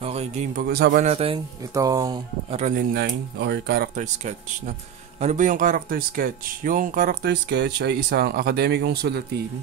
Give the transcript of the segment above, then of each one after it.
Okay, game. Pag-usapan natin itong Aralin 9 or character sketch. No? Ano ba yung character sketch? Yung character sketch ay isang akademikong sulatin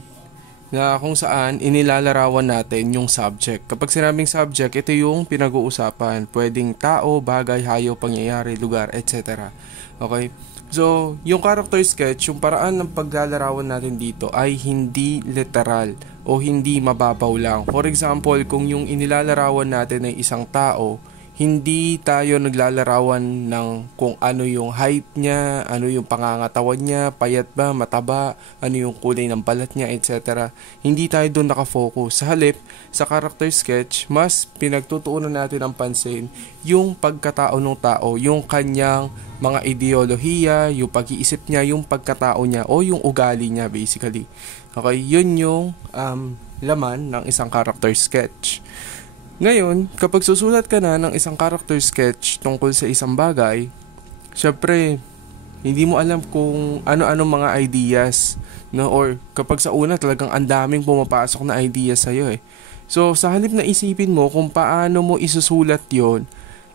na kung saan inilalarawan natin yung subject. Kapag sinabing subject, ito yung pinag-uusapan. Pwedeng tao, bagay, hayop, pangyayari, lugar, etc. Okay? So, yung character sketch, yung paraan ng paglalarawan natin dito ay hindi literal o hindi mababaw lang. For example, kung yung inilalarawan natin ay isang tao, hindi tayo naglalarawan ng kung ano yung height niya, ano yung pangangatawan niya, payat ba, mataba, ano yung kulay ng balat niya, etc. Hindi tayo doon nakafocus. Sa halip, sa character sketch, mas pinagtutuunan natin ang pansin yung pagkatao ng tao, yung kanyang mga ideolohiya, yung pag-iisip niya, yung pagkatao niya, o yung ugali niya basically. Okay, yun yung laman ng isang character sketch. Ngayon, kapag susulat ka na ng isang character sketch tungkol sa isang bagay, syempre, hindi mo alam kung ano-ano mga ideas, no? Or kapag sa una talagang ang daming pumapasok na ideas sa'yo eh. So, sa halip na isipin mo kung paano mo isusulat yon,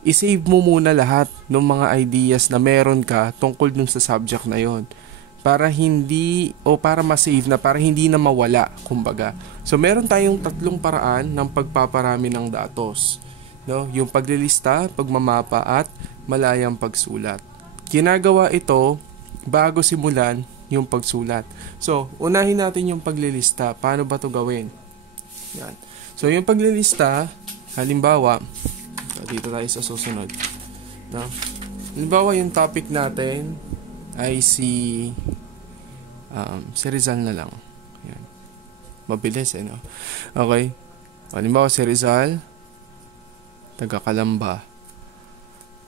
isave mo muna lahat ng mga ideas na meron ka tungkol dun sa subject na yon, para hindi o para ma-save na, para hindi na mawala kumbaga. So meron tayong tatlong paraan ng pagpaparami ng datos, no? Yung paglilista, pagmamapa at malayang pagsulat. Ginagawa ito bago simulan yung pagsulat. So unahin natin yung paglilista. Paano ba 'to gawin? Yan. So yung paglilista, halimbawa, dito tayo sa susunod, no? Halimbawa yung topic natin ay si Rizal na lang. Yan. Mabilis no? Okay. Halimbawa si Rizal, taga Calamba.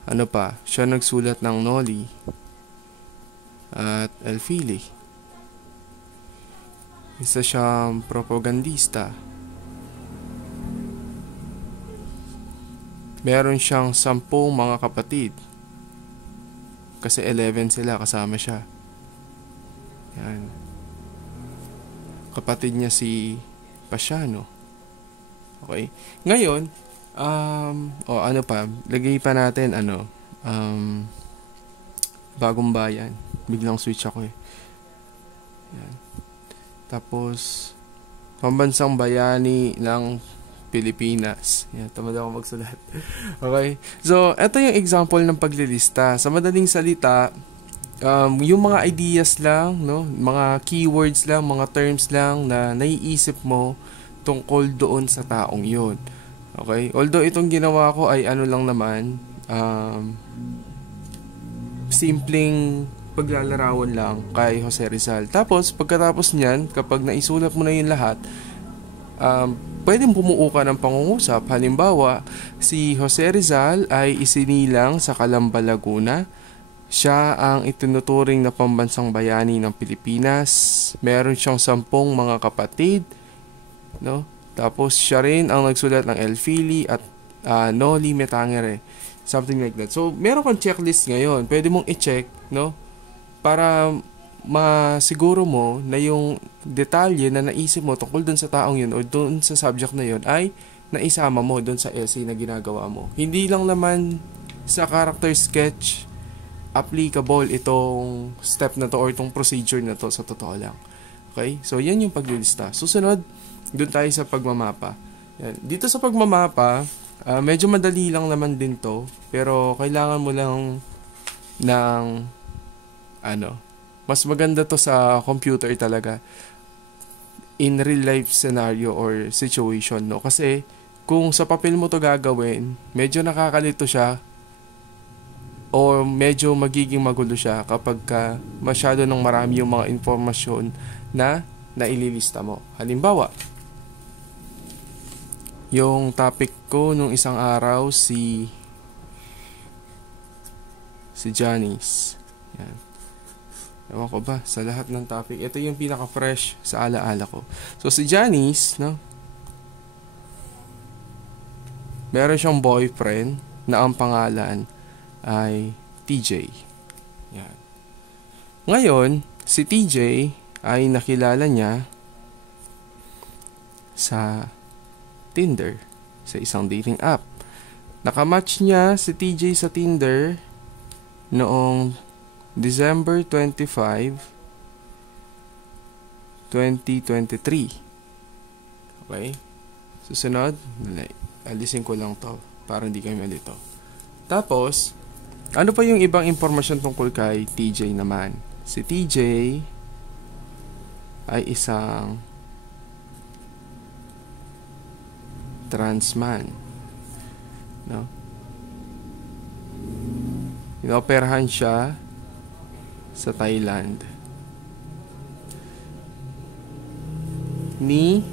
Ano pa? Siya nagsulat ng Noli at Elfili. Isa siyang propagandista. Meron siyang 10 mga kapatid. Kasi 11 sila, kasama siya. Yan. Kapatid niya si Pasiano. Okay. Ngayon, ano pa, lagay pa natin, Bagong Bayan. Biglang switch ako eh. Yan. Tapos, Pambansang Bayani ng Pilipinas. Yan, tamad ako magsulat. Okay? So, ito yung example ng paglilista. Sa madaling salita, yung mga ideas lang, no? Mga keywords lang, mga terms lang na naiisip mo tungkol doon sa taong yun. Okay? Although itong ginawa ko ay ano lang naman, simpleng paglalarawan lang kay Jose Rizal. Tapos, pagkatapos niyan, kapag naisulat mo na yung lahat, pwedeng bumuo ka ng pangungusap. Halimbawa, si Jose Rizal ay isinilang sa Calamba, Laguna. Siya ang itinuturing na pambansang bayani ng Pilipinas. Meron siyang 10 mga kapatid, no? Tapos siya rin ang nagsulat ng Elfili at Noli Me Tangere. Something like that. So, meron kang checklist ngayon. Pwede mong i-check, no? Para masiguro mo na yung detalye na naisip mo tungkol dun sa taong yun o dun sa subject na yun ay naisama mo dun sa essay na ginagawa mo. Hindi lang naman sa character sketch applicable itong step na to or itong procedure na to, sa totoo lang. Okay? So, yan yung paglilista. Susunod, dun tayo sa pagmamapa. Yan. Dito sa pagmamapa, medyo madali lang naman din to, pero kailangan mo lang ng mas maganda to sa computer talaga, in real life scenario or situation, no? Kasi kung sa papel mo to gagawin, medyo nakakalito siya o medyo magiging magulo siya kapag masyado ng marami yung mga informasyon na naililista mo. Halimbawa, yung topic ko nung isang araw si Janice. Yan. Ewan ko ba, sa lahat ng topic, ito yung pinaka-fresh sa alaala ko. So, si Janice, no? Meron siyang boyfriend na ang pangalan ay TJ. Yan. Ngayon, si TJ ay nakilala niya sa Tinder, sa isang dating app. Nakamatch niya si TJ sa Tinder noong December 25, 2023. Okay? Susunod, alisin ko lang to para hindi kayo malito. Tapos, ano pa yung ibang impormasyon tungkol kay TJ naman? Si TJ ay isang trans man. No? Inoperahan siya sa Thailand ni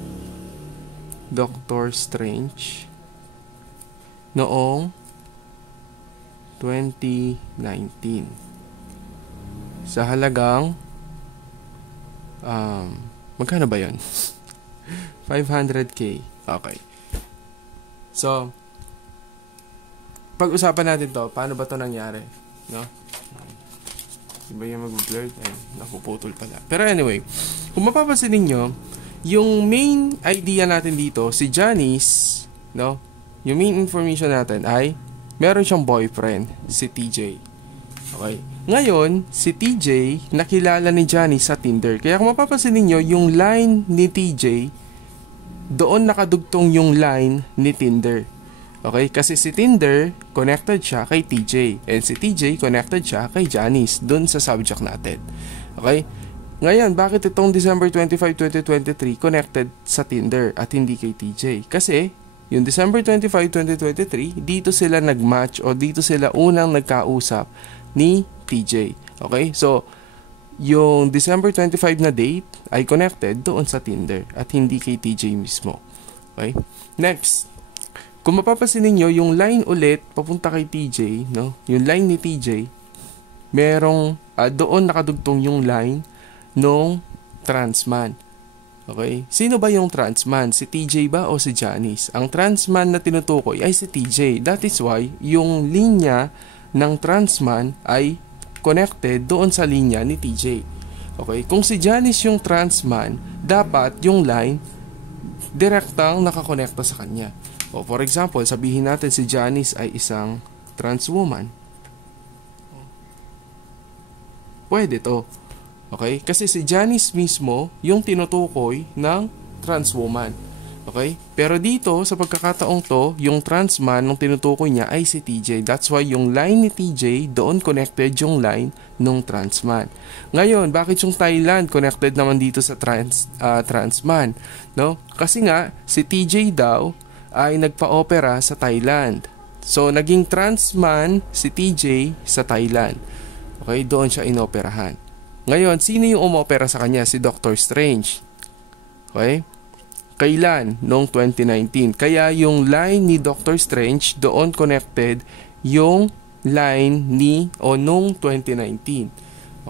Doctor Strange noong 2019 sa halagang magkano ba yun? 500k. Okay. So, pag-usapan natin to, paano ba to nangyari? No? Iba yung mag-blur? Ay, napuputol pala. Pero anyway, kung mapapansin ninyo, yung main idea natin dito, si Janice, no? Yung main information natin ay meron siyang boyfriend, si TJ. Okay. Ngayon, si TJ nakilala ni Janice sa Tinder. Kaya kung mapapansin niyo, yung line ni TJ, doon nakadugtong yung line ni Tinder. Okay? Kasi si Tinder, connected siya kay TJ. And si TJ, connected siya kay Janice, doon sa subject natin. Okay? Ngayon, bakit itong December 25, 2023 connected sa Tinder at hindi kay TJ? Kasi, yung December 25, 2023, dito sila nag-match o dito sila unang nagkausap ni TJ. Okay? So, yung December 25 na date ay connected doon sa Tinder at hindi kay TJ mismo. Okay? Next, kung mapapansin niyo yung line ulit papunta kay TJ, no? Yung line ni TJ, merong doon nakadugtong yung line nung trans man. Okay? Sino ba yung trans man? Si TJ ba o si Janice? Ang trans man na tinutukoy ay si TJ. That is why yung linya ng trans man ay connected doon sa linya ni TJ. Okay? Kung si Janice yung trans man, dapat yung line direktang nakakonekta sa kanya. O for example, sabihin natin si Janice ay isang trans woman. Pwede to. Okay? Kasi si Janice mismo yung tinutukoy ng trans woman. Okay? Pero dito, sa pagkakataong to, yung trans man nung tinutukoy niya ay si TJ. That's why yung line ni TJ, doon connected yung line nung trans man. Ngayon, bakit yung Thailand connected naman dito sa trans man? No? Kasi nga, si TJ daw ay nagpa-opera sa Thailand. So, naging trans man si TJ sa Thailand. Okay? Doon siya inoperahan. Ngayon, sino yung umopera sa kanya? Si Doctor Strange. Okay? Kailan? Noong 2019. Kaya yung line ni Doctor Strange, doon connected yung line ni o noong 2019.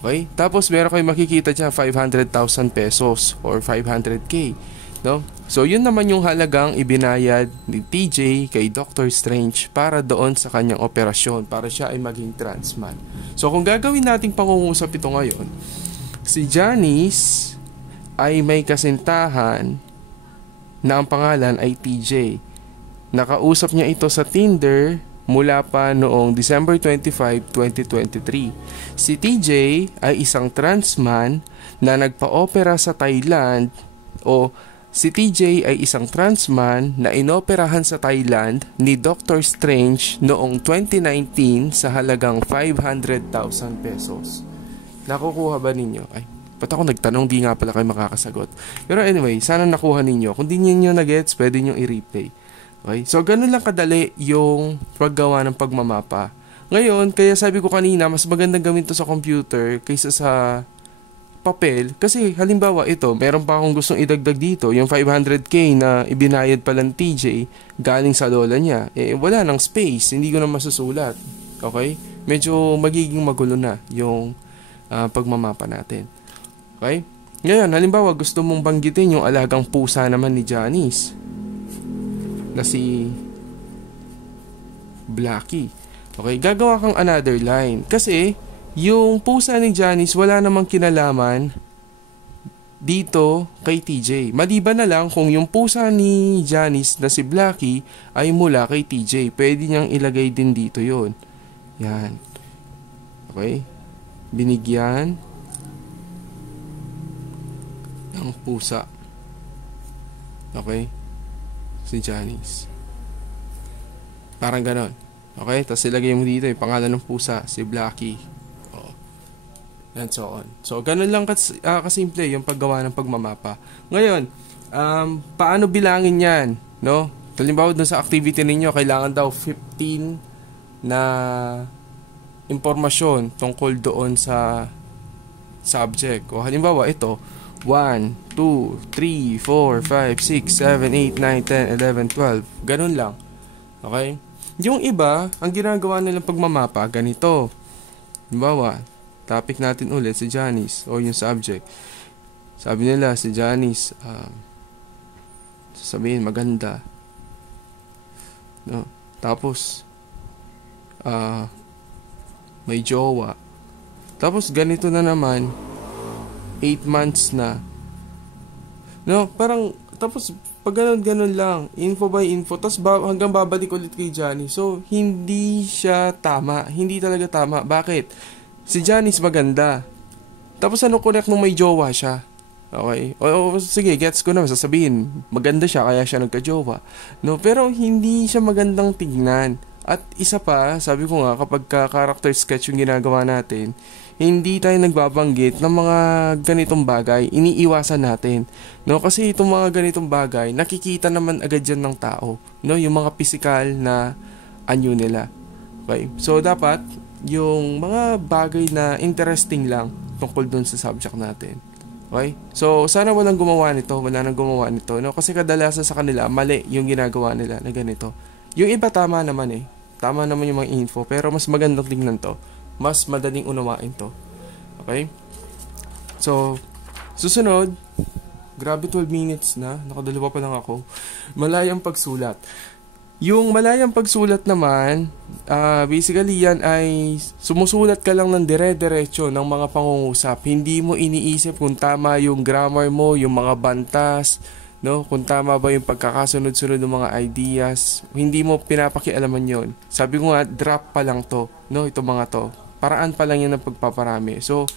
Okay? Tapos meron kayo makikita dyan 500,000 pesos or 500k. No? So, yun naman yung halagang ibinayad ni TJ kay Doctor Strange para doon sa kanyang operasyon, para siya ay maging trans man. So, kung gagawin nating pangungusap ito ngayon, si Janice ay may kasintahan na ang pangalan ay TJ. Nakausap niya ito sa Tinder mula pa noong December 25, 2023. Si TJ ay isang trans man na nagpa-opera sa Thailand o si TJ ay isang trans man na inoperahan sa Thailand ni Doctor Strange noong 2019 sa halagang 500,000 pesos. Nakukuha ba ninyo? Ay, ba't ako nagtanong, di nga pala kayo makakasagot. Pero anyway, sana nakuha ninyo. Kung di ninyo na-gets, pwede nyo i-replay. Okay? So, ganun lang kadali yung paggawa ng pagmamapa. Ngayon, kaya sabi ko kanina, mas magandang gawin to sa computer kaysa sa papel. Kasi halimbawa ito, meron pa akong gustong idagdag dito, yung 500k na ibinayad pala ng TJ galing sa lola niya. Eh, wala nang space, hindi ko na masusulat. Okay? Medyo magiging magulo na yung pagmamapa natin. Okay? Ngayon, halimbawa gusto mong banggitin yung alagang pusa naman ni Janice na si Blackie. Okay? Gagawa kang another line. Kasi yung pusa ni Janice wala namang kinalaman dito kay TJ. Maliban na lang kung yung pusa ni Janice na si Blackie ay mula kay TJ. Pwede niyang ilagay din dito yon. Yan. Okay? Binigyan ng pusa. Okay? Si Janice. Parang ganon. Okay? Tapos ilagay mo dito yung pangalan ng pusa, si Blackie. And so on. So, ganun lang kasimple yung paggawa ng pagmamapa. Ngayon, paano bilangin yan? No? Halimbawa dun sa activity ninyo, kailangan daw 15 na impormasyon tungkol doon sa subject. O halimbawa, ito, 1, 2, 3, 4, 5, 6, 7, 8, 9, 10, 11, 12. Ganun lang. Okay? Yung iba, ang ginagawa nilang pagmamapa, ganito. Halimbawa, topic natin ulit si Janice o yung subject. Sabi nila si Janice sasabihin maganda, no? Tapos may jowa. Tapos ganito na naman 8 months na, no? Parang tapos pag ganun lang, info by info, tapos hanggang babalik ulit kay Janice. So hindi siya tama, hindi talaga tama. Bakit? Si Janice maganda. Tapos ano connect nung may jowa siya? Okay? O sige, gets ko na. Sasabihin, maganda siya kaya siya nagka-jowa. No? Pero hindi siya magandang tignan. At isa pa, sabi ko nga, kapag character sketch yung ginagawa natin, hindi tayo nagbabanggit ng mga ganitong bagay. Iniiwasan natin. No? Kasi itong mga ganitong bagay, nakikita naman agad yan ng tao. No? Yung mga physical na anyo nila. Okay? So, dapat yung mga bagay na interesting lang tungkol dun sa subject natin. Okay? So, sana walang gumawa nito. Wala nang gumawa nito. No? Kasi kadalasan sa kanila, mali yung ginagawa nila na ganito. Yung iba tama naman eh. Tama naman yung mga info. Pero mas magandang tingnan to. Mas madaling unawain to. Okay? So, susunod. Grabe 12 minutes na. Nakadalawa pa lang ako. Malayang pagsulat. Yung malayang pagsulat naman, basically yan ay sumusulat ka lang ng dire-diretso ng mga pangungusap. Hindi mo iniisip kung tama yung grammar mo, yung mga bantas, no? Kung tama ba yung pagkakasunod-sunod ng mga ideas. Hindi mo pinapakialaman yon. Sabi ko nga, drop pa lang to, no? Ito mga to. Paraan pa lang yan ng pagpaparami. So,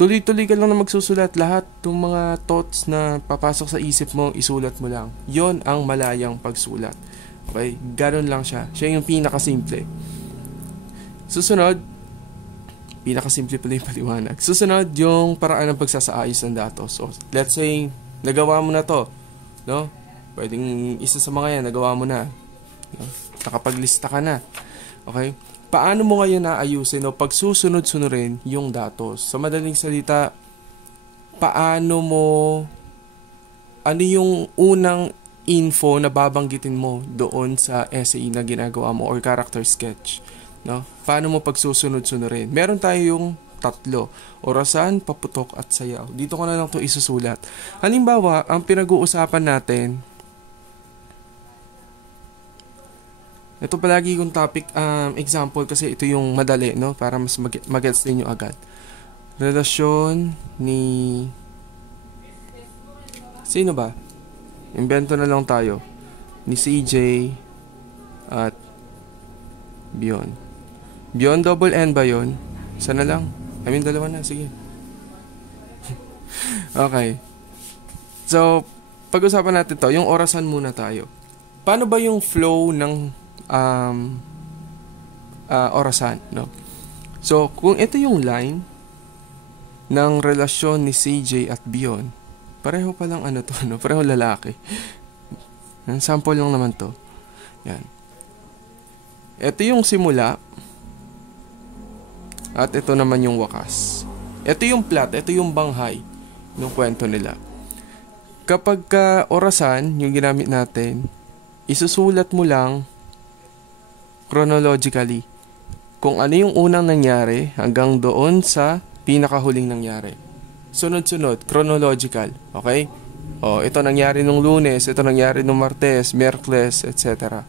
tuloy-tuloy ka lang na magsusulat. Lahat ng mga thoughts na papasok sa isip mo, isulat mo lang. Yon ang malayang pagsulat. Okay? Ganon lang siya. Siya yung pinakasimple. Susunod, pinakasimple pala yung paliwanag. Susunod, yung paraan ng pagsasaayos ng datos. So, let's say, nagawa mo na to. No? Pwedeng isa sa mga yan, nagawa mo na. No? Nakapaglista ka na. Okay? Paano mo ngayon naayusin o pagsusunod-sunurin yung datos? Sa madaling salita, paano mo, ano yung unang info na babanggitin mo doon sa essay na ginagawa mo or character sketch, no? Paano mo pagsusunod-sunurin? Meron tayong 3, orasan, paputok at sayaw. Dito ko na lang 'to isusulat. Halimbawa, ang pinag-uusapan natin, ito palagi kong topic, example kasi ito yung madali, no? Para mas mag-gets din nyo agad. Relasyon ni sino ba? Invento na lang tayo. Ni CJ at Bion. Bion double N ba yun? Isa na lang. I mean, dalawa na. Sige. Okay. So, pag-usapan natin to. Yung orasan muna tayo. Paano ba yung flow ng orasan? No? So, kung ito yung line ng relasyon ni CJ at Bion, pareho pa lang ano to, no? Pareho lalaki. Sample lang naman to. Yan. Ito yung simula. At ito naman yung wakas. Ito yung plot. Ito yung banghay ng kwento nila. Kapag orasan, yung ginamit natin, isusulat mo lang chronologically kung ano yung unang nangyari hanggang doon sa pinakahuling nangyari. Sunod-sunod, chronological, okay? O, ito nangyari nung Lunes, ito nangyari nung Martes, Miyerkules, etc.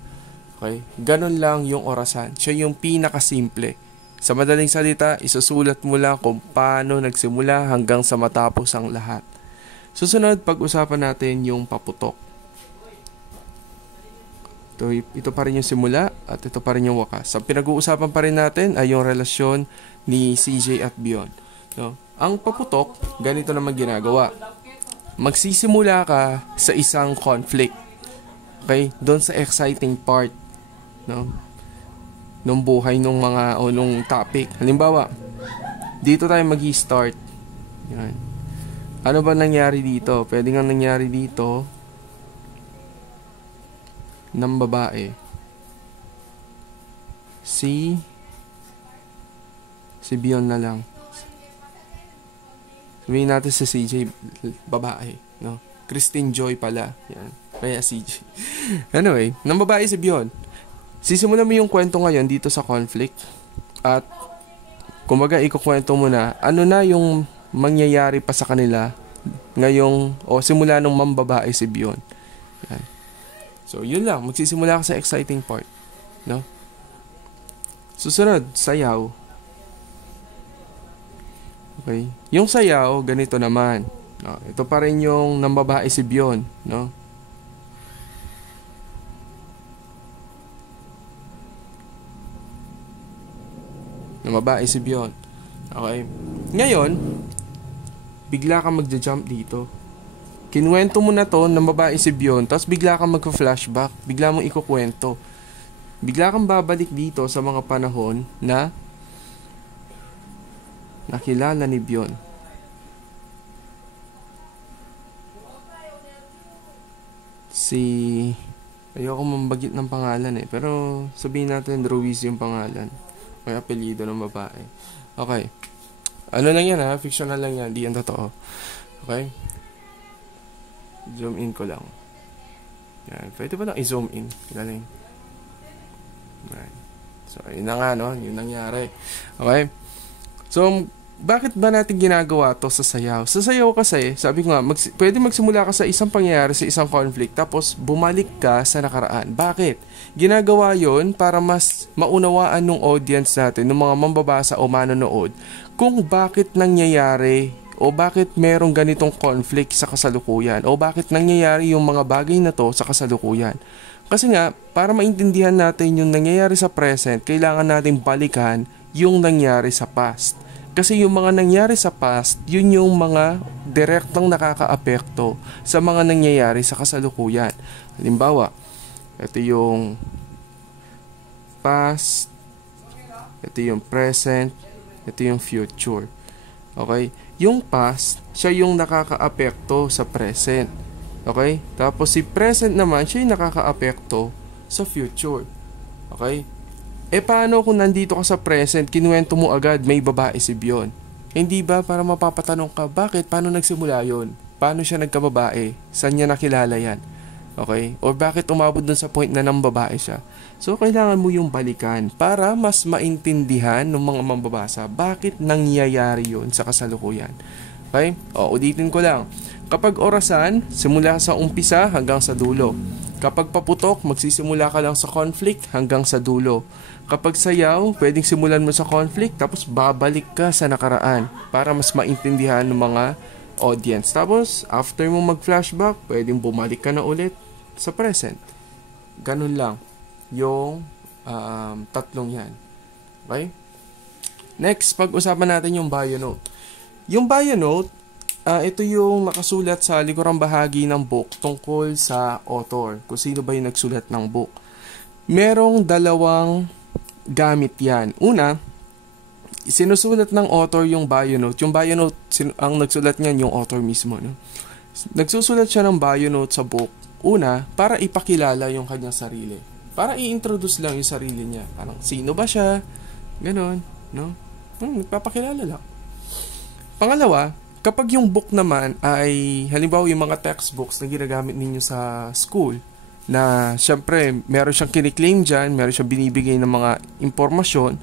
Okay? Ganon lang yung orasan. Siya yung pinakasimple. Sa madaling salita, isusulat mo lang kung paano nagsimula hanggang sa matapos ang lahat. Susunod, pag-usapan natin yung paputok. Ito pa rin yung simula at ito pa rin yung wakas. Ang pinag-uusapan pa rin natin ay yung relasyon ni CJ at Bion. No? Ang paputok, ganito naman ginagawa. Magsisimula ka sa isang conflict. Okay? Doon sa exciting part, no? Nung buhay nung mga o nung topic. Halimbawa, dito tayo magi-start. Yan. Ano ba nangyari dito? Pwede nga nangyari dito ng babae. Si Bion na lang. Sabihin natin si CJ, babae, no? Christine Joy pala. Yan. Kaya CJ. Anyway, ng babae si Bion. Sisimulan mo yung kwento ngayon dito sa conflict. At, kumbaga, ikukwento mo na, ano na yung mangyayari pa sa kanila ngayong, o simula nung mambabae si Bion. Yan. So, yun lang. Magsisimula ka sa exciting part. No? Susunod, sayaw. Okay. Yung sayaw, ganito naman. No, ito pa rin yung nambabae si Bion, no? Nambabae si Bion. Okay. Ngayon, bigla kang magja-jump dito. Kinuwento mo na to ng babae si Bion, tapos bigla kang magka-flashback, bigla mong ikukwento. Bigla kang babalik dito sa mga panahon na nakilala ni Bion. Ayoko mambagit ng pangalan pero sabihin natin Ruiz yung pangalan. May apelyido ng babae. Okay. Ano lang yan fictional lang yan, di yan totoo. Okay? Zoom in ko lang. Yan. Pwede ba lang i-zoom in? Galing. Right. So, yun na nga, no? Yun nangyari. Okay? So, bakit ba natin ginagawa to sa sayaw? Sa sayaw kasi, sabi ko nga, pwede magsimula ka sa isang pangyayari, sa isang conflict, tapos bumalik ka sa nakaraan. Bakit? Ginagawa yon para mas maunawaan ng audience natin, ng mga mambabasa o manonood, kung bakit nangyayari o bakit merong ganitong conflict sa kasalukuyan o bakit nangyayari yung mga bagay na to sa kasalukuyan. Kasi nga, para maintindihan natin yung nangyayari sa present, kailangan natin balikan yung nangyari sa past. Kasi yung mga nangyari sa past, yun yung mga direktang nakakaapekto sa mga nangyayari sa kasalukuyan. Halimbawa, ito yung past, ito yung present, ito yung future. Okay? Yung past, siya yung nakakaapekto sa present. Okay? Tapos si present naman, siya yung nakakaapekto sa future. Okay? Paano kung nandito ka sa present, kinuwento mo agad may babae si Bion? Hindi ba para mapapatanong ka, bakit? Paano nagsimula yon? Paano siya nagkababae? Saan niya nakilala yan? Okay? O bakit umabot dun sa point na nang babae siya? So, kailangan mo yung balikan para mas maintindihan ng mga mambabasa bakit nangyayari yon sa kasalukuyan. Okay? O, ulitin ko lang. Kapag orasan, simula sa umpisa hanggang sa dulo. Kapag paputok, magsisimula ka lang sa conflict hanggang sa dulo. Kapag sayaw, pwedeng simulan mo sa conflict tapos babalik ka sa nakaraan para mas maintindihan ng mga audience. Tapos, after mo mag-flashback, pwedeng bumalik ka na ulit sa present. Ganun lang yung tatlong yan. Okay? Next, pag-usapan natin yung bio note. Yung bio note, ito yung nakasulat sa likurang bahagi ng book tungkol sa author, kung sino ba yung nagsulat ng book. Merong dalawang gamit yan. Una, sinusulat ng author yung bio note. Yung bio note, ang nagsulat niyan yung author mismo. No? Nagsusulat siya ng bio note sa book. Una, para ipakilala yung kanyang sarili. Para i-introduce lang yung sarili niya. Parang, sino ba siya? Ganon. No? Nagpapakilala lang. Pangalawa, kapag yung book naman ay, halimbawa yung mga textbooks na ginagamit ninyo sa school, na syempre meron siyang kiniklaim dyan, meron siyang binibigay ng mga impormasyon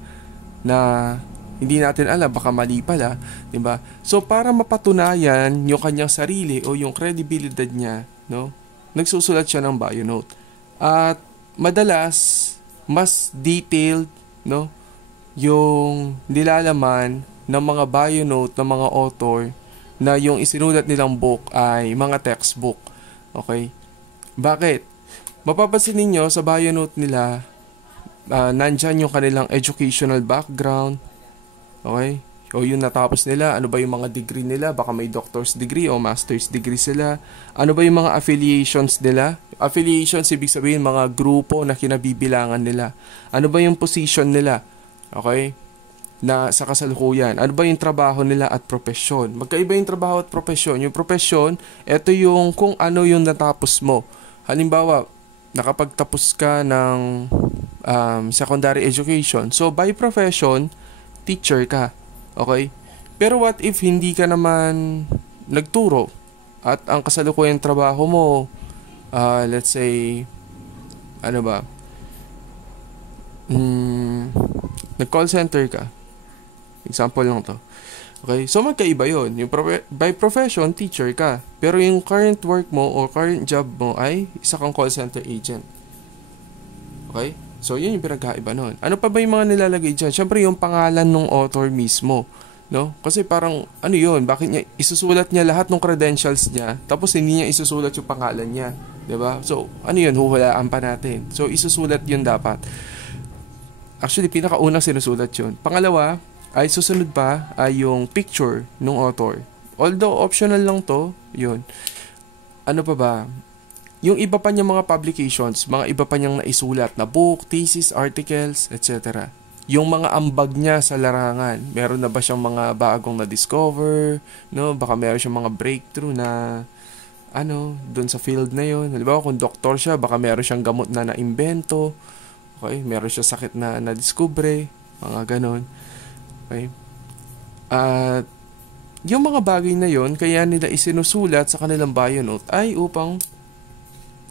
na hindi natin alam, baka mali pala, diba? So, para mapatunayan yung kanyang sarili o yung credibility niya, no, nagsusulat siya ng bio note. At madalas, mas detailed, no, yung nilalaman ng mga bio note ng mga author na yung isinulat nilang book ay mga textbook. Okay? Bakit? Mapapansin ninyo sa bio note nila, nandyan yung kanilang educational background. Okay? O yung natapos nila, ano ba yung mga degree nila? Baka may doctor's degree o master's degree sila. Ano ba yung mga affiliations nila? Affiliations, ibig sabihin mga grupo na kinabibilangan nila. Ano ba yung position nila? Okay? Na sa kasalukuyan. Ano ba yung trabaho nila at profesyon? Magkaiba yung trabaho at profesyon. Yung profesyon, ito yung kung ano yung natapos mo. Halimbawa, nakapagtapos ka ng secondary education. So, by profession, teacher ka. Okay? Pero what if hindi ka naman nagturo at ang kasalukuyang trabaho mo, let's say, ano ba, nag-call center ka. Example lang to. Okay? So, magkaiba yun. Yung by profession, teacher ka. Pero yung current work mo or current job mo ay isa kang call center agent. Okay? So, yun yung pinagkaiba nun. Ano pa ba yung mga nilalagay dyan? Siyempre, yung pangalan ng author mismo. No? Kasi parang, ano yun? Bakit niya, isusulat niya lahat ng credentials niya, tapos hindi niya isusulat yung pangalan niya. Diba? So, ano yun? Huhulaan pa natin. So, isusulat yun dapat. Actually, pinakaunang sinusulat yun. Pangalawa, ay susunod pa ay yung picture ng author. Although, optional lang to, yun. Ano pa ba? Yung iba pa niyang mga publications, mga iba pa niyang naisulat na book, thesis, articles, etc. Yung mga ambag niya sa larangan, meron na ba siyang mga bagong na-discover, no? Baka meron siyang mga breakthrough na, dun sa field na yun. Halimbawa, kung doktor siya, baka meron siyang gamot na na-imbento, okay? Meron siya sakit na na-discover, mga ganon. Okay? At, yung mga bagay na yun, kaya nila isinusulat sa kanilang bio note ay upang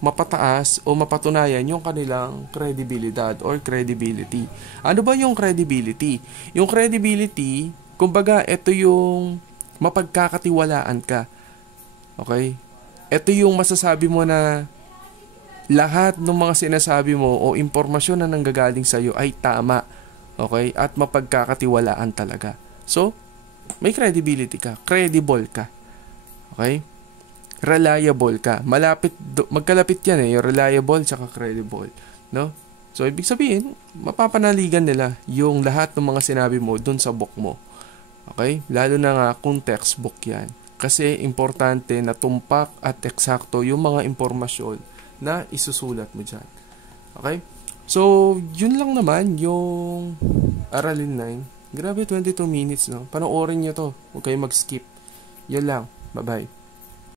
mapataas o mapatunayan yung kanilang credibility or credibility. Ano ba yung credibility? Yung credibility, kumbaga, ito yung mapagkakatiwalaan ka. Okay? Ito yung masasabi mo na lahat ng mga sinasabi mo o impormasyon na nanggagaling sa'yo ay tama. Okay? At mapagkakatiwalaan talaga. So, may credibility ka. Credible ka. Okay? Reliable ka. Magkalapit yan yung reliable tsaka credible. No? So, ibig sabihin, mapapanaligan nila yung lahat ng mga sinabi mo dun sa book mo. Okay? Lalo na nga kung textbook yan. Kasi importante na tumpak at eksakto yung mga impormasyon na isusulat mo dyan. Okay? So, yun lang naman yung Aralin 9. Grabe, 22 minutes, no? Panoorin nyo to. Huwag kayong mag-skip. Yun lang. Bye-bye.